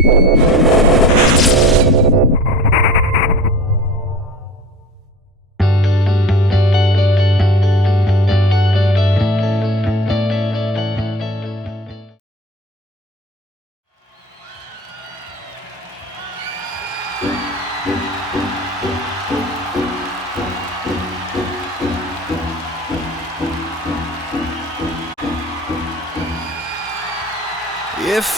If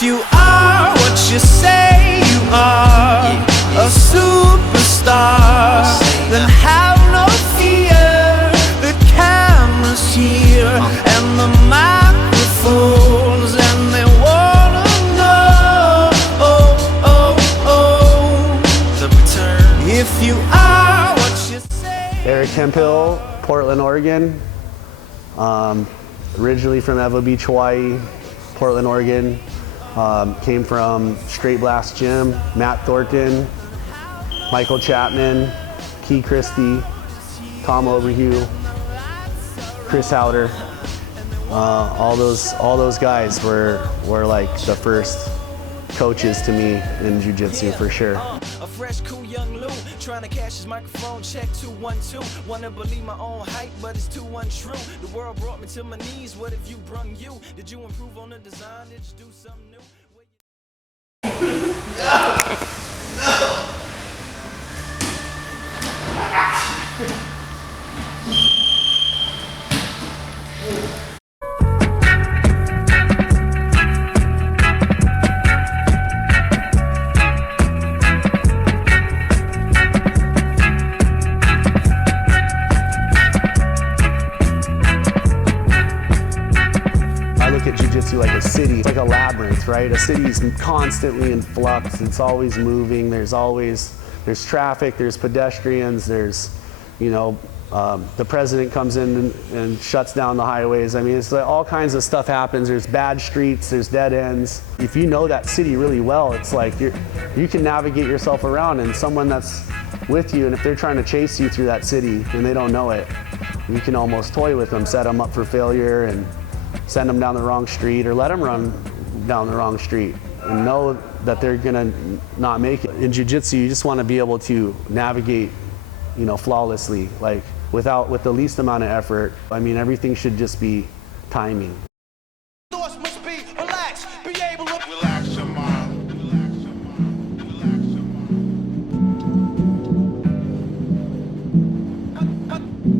you are what you say you are, a superstar, then have no fear. The camera's here and the microphones, and they wanna know, the return. If you are what you say. Eric Hemphill, Portland, Oregon. Originally from Ewa Beach, Hawaii, Portland, Oregon. Came from Straight Blast Gym, Matt Thornton, Michael Chapman, Key Christie, Tom Overhue, Chris Howder. All those guys were like the first coaches to me in jiu-jitsu for sure. A fresh, cool young Lou, trying to cash his microphone check 212. Wanna believe my own hype, but it's too untrue. The world brought me to my knees. What have you brung you? Did you improve on the design? Did you do something new? Jiu-jitsu like a city. It's like a labyrinth, right? A city's constantly in flux. It's always moving. There's traffic, there's pedestrians, there's, the president comes in and shuts down the highways. I mean, it's like all kinds of stuff happens. There's bad streets, there's dead ends. If you know that city really well, it's like you can navigate yourself around, and someone that's with you, and if they're trying to chase you through that city and they don't know it, you can almost toy with them, set them up for failure, and send them down the wrong street, or let them run down the wrong street and know that they're gonna not make it. In jiu-jitsu, you just want to be able to navigate, flawlessly, like with the least amount of effort. I mean, everything should just be timing. Thoughts must be relaxed, be able to relax your mind.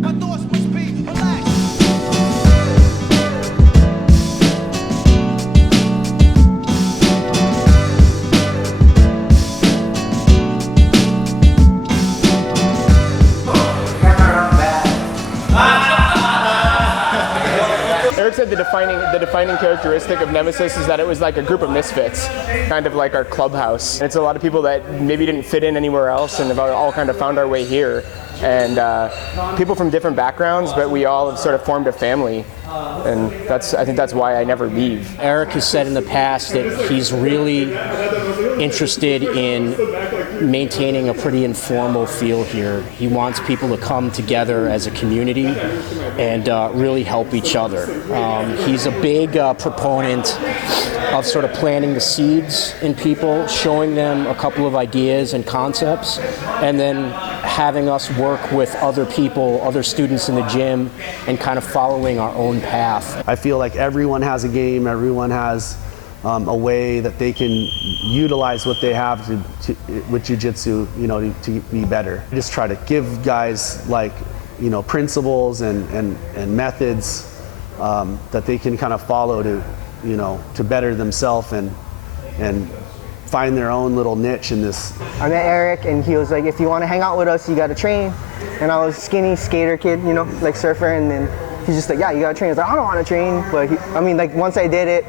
My thoughts must be relaxed. Eric said the defining characteristic of Nemesis is that it was like a group of misfits, kind of like our clubhouse. And it's a lot of people that maybe didn't fit in anywhere else and have all kind of found our way here. And people from different backgrounds, but we all have sort of formed a family. And I think that's why I never leave. Eric has said in the past that he's really interested in maintaining a pretty informal feel here. He wants people to come together as a community and really help each other. He's a big proponent of sort of planting the seeds in people, showing them a couple of ideas and concepts, and then having us work with other people, other students in the gym, and kind of following our own path. I feel like everyone has a game, everyone has a way that they can utilize what they have with jiu-jitsu, to be better. I just try to give guys principles and methods that they can kind of follow to better themselves and find their own little niche in this. I met Eric and he was like, if you want to hang out with us, you got to train. And I was a skinny skater kid, like surfer, and then he's just like, yeah, you got to train. I was like, I don't want to train. But once I did it,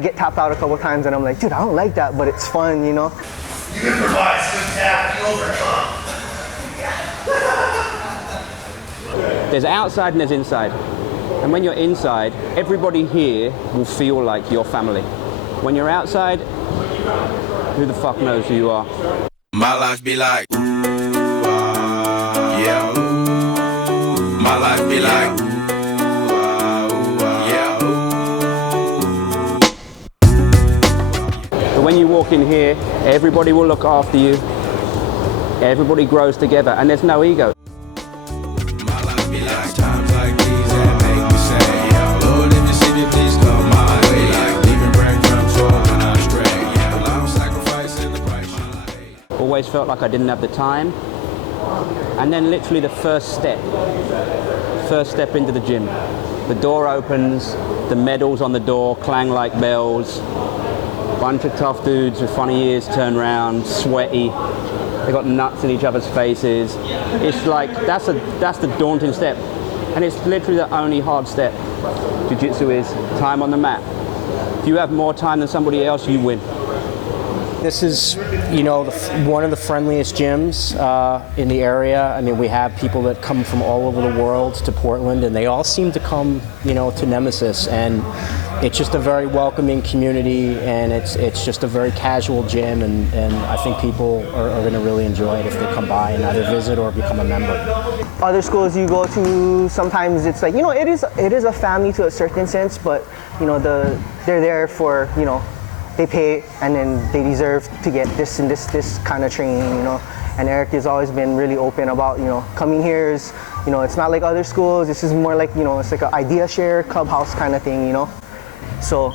get tapped out a couple times, and I'm like, dude, I don't like that, but it's fun, You improvise, good tap, you overcome. There's outside and there's inside. And when you're inside, everybody here will feel like your family. When you're outside, who the fuck knows who you are? My life be like, ooh, yeah, ooh. My life be like, The So when you walk in here, everybody will look after you. Everybody grows together, and there's no ego. Always felt like I didn't have the time. And then literally the first step into the gym. The door opens, the medals on the door clang like bells. Bunch of tough dudes with funny ears turn around, sweaty. They got nuts in each other's faces. It's like, that's the daunting step. And it's literally the only hard step. Jiu-jitsu is time on the mat. If you have more time than somebody else, you win. This is, you know, one of the friendliest gyms in the area. I mean, we have people that come from all over the world to Portland, and they all seem to come, you know, to Nemesis. And it's just a very welcoming community, and it's just a very casual gym, and I think people are going to really enjoy it if they come by and either visit or become a member. Other schools you go to, sometimes it's like, you know, it is a family to a certain sense, but, you know, they're there for, you know, they pay and then they deserve to get this and this kind of training, you know. And Eric has always been really open about, you know, coming here is, you know, it's not like other schools. This is more like, you know, it's like an idea share clubhouse kind of thing, you know. So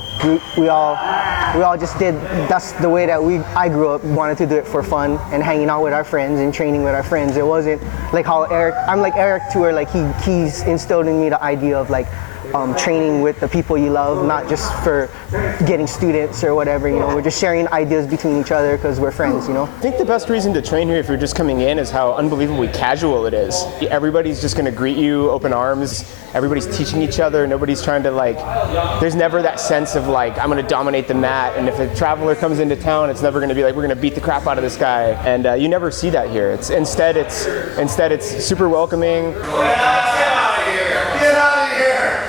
we all just did, that's the way that I grew up, wanted to do it for fun and hanging out with our friends and training with our friends. It wasn't like how I'm like Eric too, where like he's instilled in me the idea of like, training with the people you love, not just for getting students or whatever, you know. We're just sharing ideas between each other because we're friends, you know. I think the best reason to train here if you're just coming in is how unbelievably casual it is. Everybody's just going to greet you, open arms. Everybody's teaching each other. Nobody's trying to like, there's never that sense of like, I'm going to dominate the mat. And if a traveler comes into town, it's never going to be like, we're going to beat the crap out of this guy. And you never see that here. Instead it's super welcoming. Get out of here! Get out of here!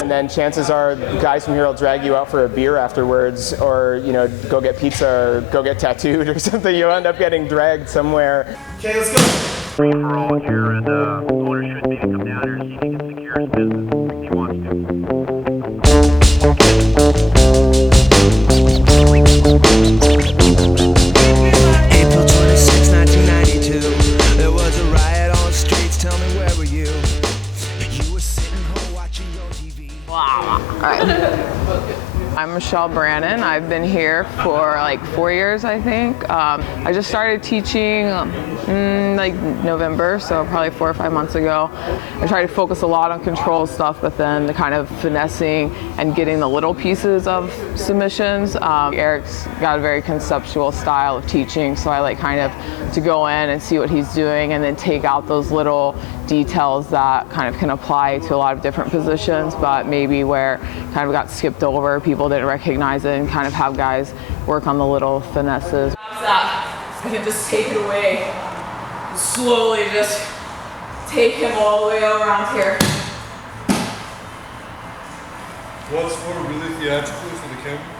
And then chances are guys from here will drag you out for a beer afterwards, or, you know, go get pizza or go get tattooed or something. You'll end up getting dragged somewhere. Okay, let's go. Free for all here, and owner should be to come down here so he can secure his business if he wants April 26, 1992. There was a riot on the streets. Tell me, where were you? You were sitting home watching your TV. Wow. All right. I'm Michelle Brannon. I've been here for like 4 years, I think. I just started teaching like November, so probably 4 or 5 months ago. I try to focus a lot on control stuff, but then the kind of finessing and getting the little pieces of submissions. Eric's got a very conceptual style of teaching, so I like kind of to go in and see what he's doing and then take out those little details that kind of can apply to a lot of different positions, but maybe where kind of got skipped over, people didn't recognize it, and kind of have guys work on the little finesses. That I can just take it away, slowly just take him all the way around here. What's more really theatrical for the camera?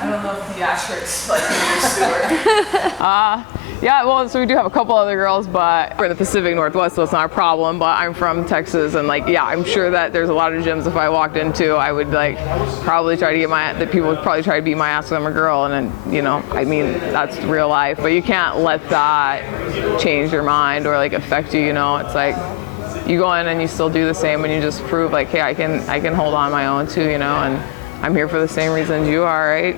I don't know if theatrics like Stuart. Yeah, well, so we do have a couple other girls, but we're in the Pacific Northwest, so it's not a problem, but I'm from Texas, and like, yeah, I'm sure that there's a lot of gyms if I walked into, I would like probably try to get that people would probably try to beat my ass because I'm a girl, and then, you know, I mean, that's real life, but you can't let that change your mind or like affect you, you know. It's like, you go in and you still do the same, and you just prove like, hey, I can hold on my own too, you know, and I'm here for the same reasons you are, right?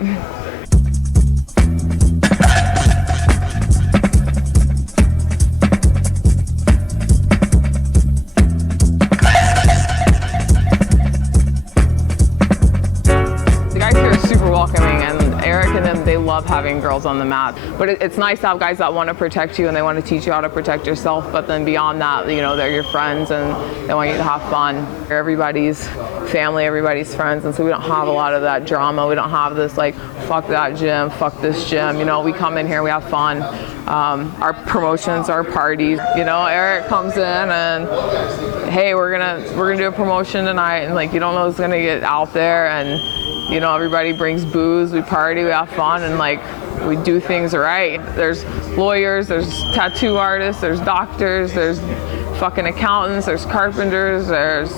Love having girls on the mat, but it's nice to have guys that want to protect you and they want to teach you how to protect yourself, but then beyond that, you know, they're your friends and they want you to have fun. Everybody's family, everybody's friends, and so we don't have a lot of that drama. We don't have this like, fuck that gym, fuck this gym, you know. We come in here, we have fun. Our promotions, our parties, you know. Eric comes in and, hey, we're gonna do a promotion tonight, and like, you don't know what's gonna get out there, and you know, everybody brings booze, we party, we have fun, and like, we do things right. There's lawyers, there's tattoo artists, there's doctors, there's fucking accountants, there's carpenters, there's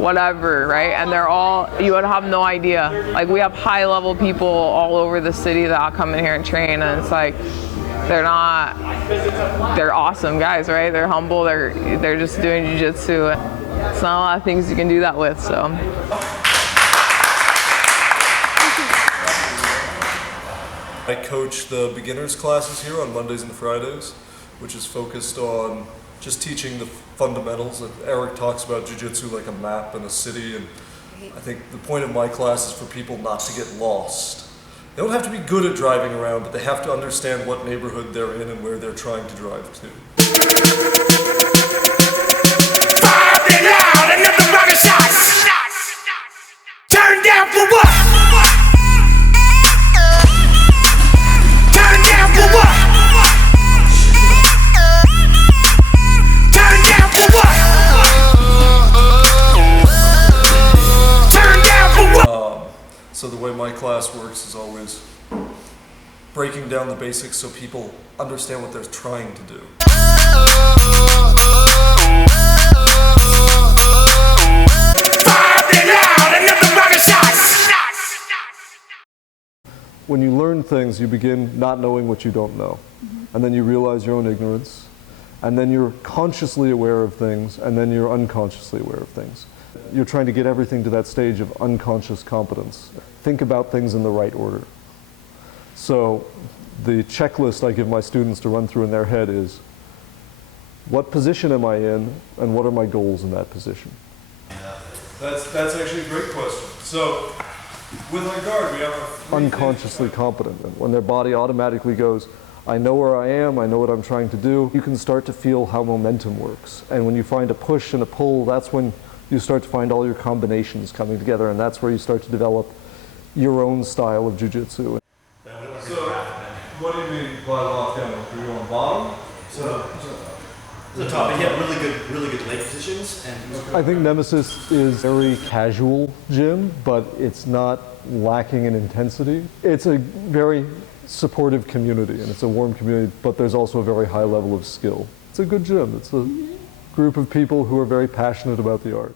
whatever, right? And they're all, you would have no idea. Like we have high level people all over the city that come in here and train, and it's like, they're awesome guys, right? They're humble, they're just doing jiu-jitsu. It's not a lot of things you can do that with, so. I coach the beginners classes here on Mondays and Fridays, which is focused on just teaching the fundamentals. Eric talks about jiu-jitsu like a map and a city, and I think the point of my class is for people not to get lost. They don't have to be good at driving around, but they have to understand what neighborhood they're in and where they're trying to drive to. Turn down for what? Turn down for what? Turn down for what? Turn down for what? So the way my class works is always breaking down the basics so people understand what they're trying to do. When you learn things, you begin not knowing what you don't know. And then you realize your own ignorance. And then you're consciously aware of things, and then you're unconsciously aware of things. You're trying to get everything to that stage of unconscious competence. Think about things in the right order. So the checklist I give my students to run through in their head is, what position am I in, and what are my goals in that position? That's actually a great question. So with our guard, we have a unconsciously competent. And when their body automatically goes, I know where I am, I know what I'm trying to do, you can start to feel how momentum works. And when you find a push and a pull, that's when you start to find all your combinations coming together, and that's where you start to develop your own style of jiu-jitsu. So, what do you mean by lockdown? Are you on bottom? The top, he had really good leg positions. And I think Nemesis is a very casual gym, but it's not lacking in intensity. It's a very supportive community, and it's a warm community, but there's also a very high level of skill. It's a good gym. It's a group of people who are very passionate about the art.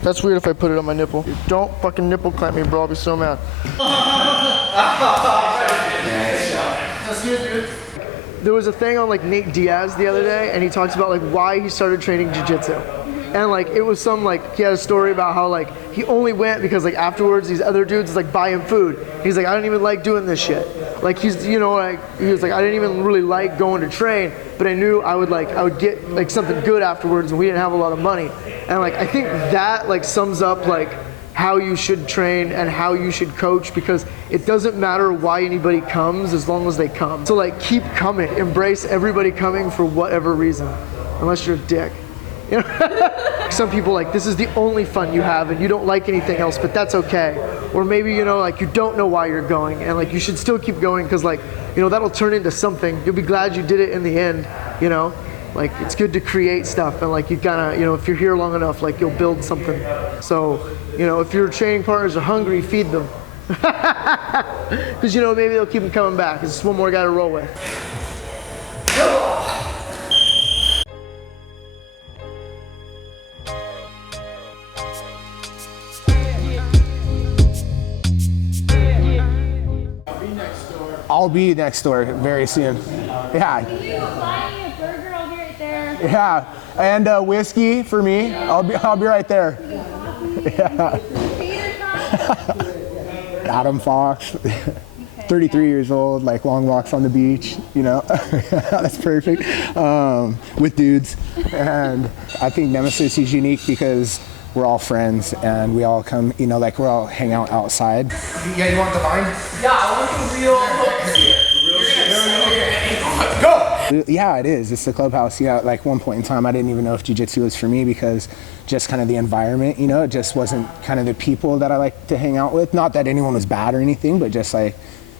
That's weird if I put it on my nipple. Don't fucking nipple clamp me, bro. I'll be so mad. There was a thing on like Nate Diaz the other day, and he talks about like why he started training jiu-jitsu. And like it was some like he had a story about how like he only went because like afterwards these other dudes like buy him food. He's like, I don't even like doing this shit. Like he's, you know, like he was like, I didn't even really like going to train, but I knew I would get like something good afterwards, and we didn't have a lot of money. And like I think that like sums up like how you should train and how you should coach, because it doesn't matter why anybody comes as long as they come. So like keep coming, embrace everybody coming for whatever reason, unless you're a dick. You know? Some people like, this is the only fun you have and you don't like anything else, but that's okay. Or maybe, you know, like you don't know why you're going, and like you should still keep going, because like, you know, that'll turn into something. You'll be glad you did it in the end, you know? Like it's good to create stuff, and like you gotta, you know, if you're here long enough, like you'll build something. So, you know, if your training partners are hungry, feed them. Because, you know, maybe they'll keep them coming back. It's just one more guy to roll with. I'll be next door very soon. Yeah. Can you buy me a burger? I'll be right there. Yeah, and whiskey for me. I'll be right there. Yeah. Adam Fox, 33 years old, like long walks on the beach, you know. That's perfect. With dudes, and I think Nemesis is unique because we're all friends and we all come, you know, like we're all hang out outside. Yeah, you want the vine? Yeah, I want the real Go! Yeah, it is. It's the clubhouse. Yeah, like one point in time, I didn't even know if jiu-jitsu was for me, because just kind of the environment, you know, it just wasn't kind of the people that I like to hang out with. Not that anyone was bad or anything, but just like,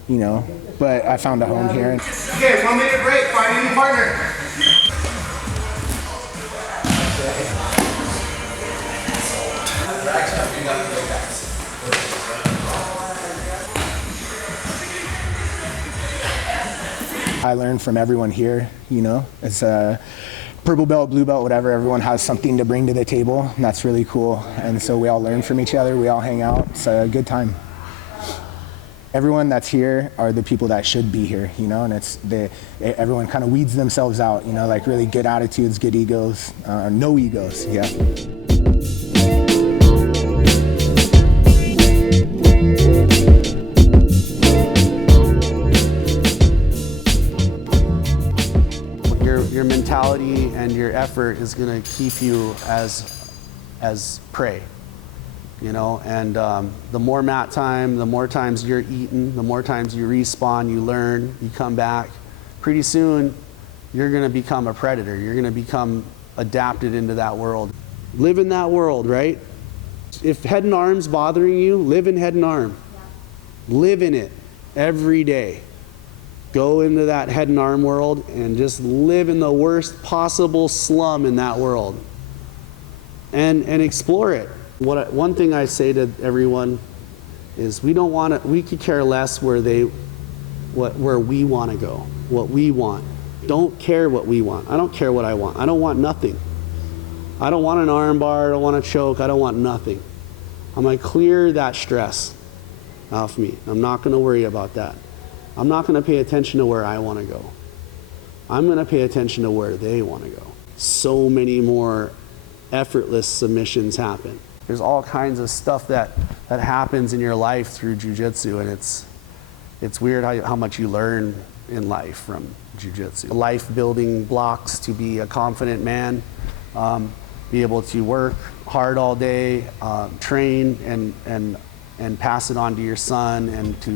you know, but I found a home here. Okay, 1 minute break, find a new partner. I learn from everyone here, you know. It's purple belt, blue belt, whatever. Everyone has something to bring to the table, and that's really cool. And so we all learn from each other. We all hang out. It's a good time. Everyone that's here are the people that should be here, you know, and everyone kind of weeds themselves out, you know, like really good attitudes, good egos, no egos, yeah. Your mentality and your effort is going to keep you as prey. You know, and the more mat time, the more times you're eaten, the more times you respawn, you learn, you come back. Pretty soon, you're going to become a predator. You're going to become adapted into that world. Live in that world, right? If head and arm's bothering you, live in head and arm. Live in it every day. Go into that head and arm world and just live in the worst possible slum in that world. And explore it. One thing I say to everyone is we could care less where we want to go, what we want. Don't care what we want. I don't care what I want. I don't want nothing. I don't want an arm bar, I don't want a choke, I don't want nothing. I'm going to clear that stress off me. I'm not going to worry about that. I'm not going to pay attention to where I want to go. I'm going to pay attention to where they want to go. So many more effortless submissions happen. There's all kinds of stuff that happens in your life through jiu-jitsu, and it's weird how much you learn in life from jiu-jitsu. Life building blocks to be a confident man, be able to work hard all day, train and pass it on to your son and to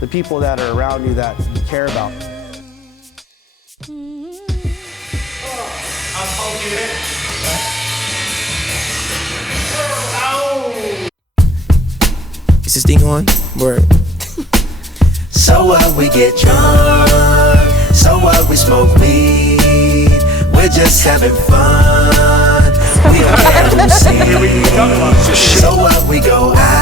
the people that are around you that you care about. Is this thing on? Word. So what, we get drunk. So what, we smoke weed. We're just having fun. We don't care who sees. So what, we go out.